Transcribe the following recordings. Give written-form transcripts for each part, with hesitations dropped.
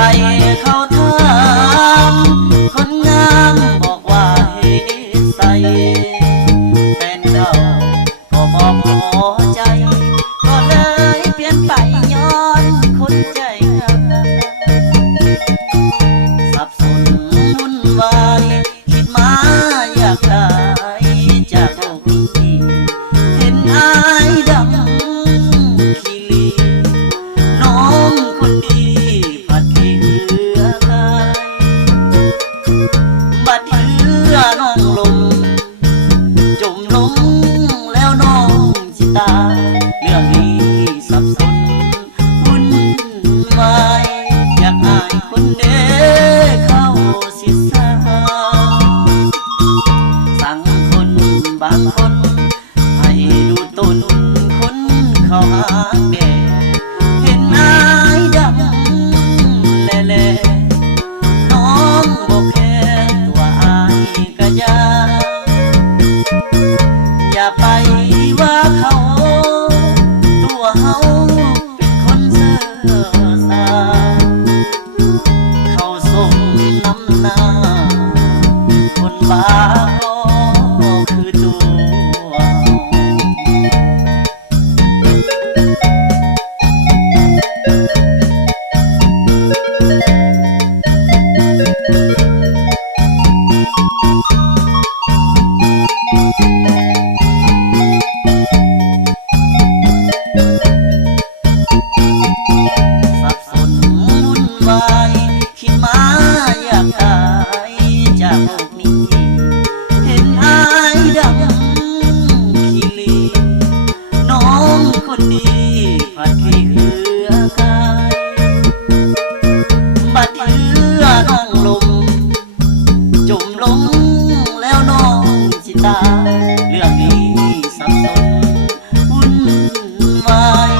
รเขาถามคนงามบอกว่าให้ใส่แฟนเก่าก็บอกพอใจก็เลยเปลี่ยนไปย้อนคนใจง่ายสับสนวุ่นวายคิดมาอยากได้จากโลกนี้เห็นอายดังขี้ลีน้องคนดีผัดขี้เหือกายบัดเหือน้องลงจมลงแล้วน้องสิตายเรื่องนี้สับสนวุ่นวายอยากอายคนเด้เข้าสิสาสั่งคนบางคนให้ดูตนคนเขาหาแก่เห็นอายดำแหล่ๆน้องบอกแค่ตัวอายก็อย่าไปว่าเขาตัวเฮาเป็นคนเสื่อสารเขาส่งน้ำหน้าคนบ้าก็คือตัวสับสนวุ่นวายคิดมาอยากตายจากโลกนี้เห็นอายดังขี้ลีน้องคนดีผัดขี้เหือกายบัดเหือน้องลงจมลงแล้วน้องสิตายเรื่องนี้สับสนวุ่นวาย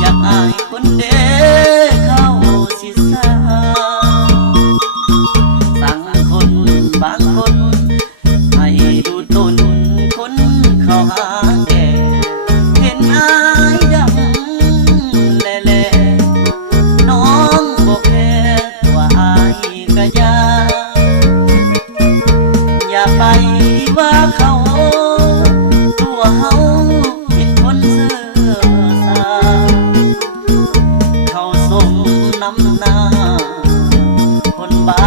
อยากอายคนเด้เข้าสิสาสั่งคนบางคนให้ดูตนคนเขาหาแก่เห็นอายดำแหล่ๆน้องบอกแค่ตัวอายก็อย่าไปว่าเขาตัวเฮาเป็นคนเสื่อสารเขาส่งน้ำหน้าคนบ้า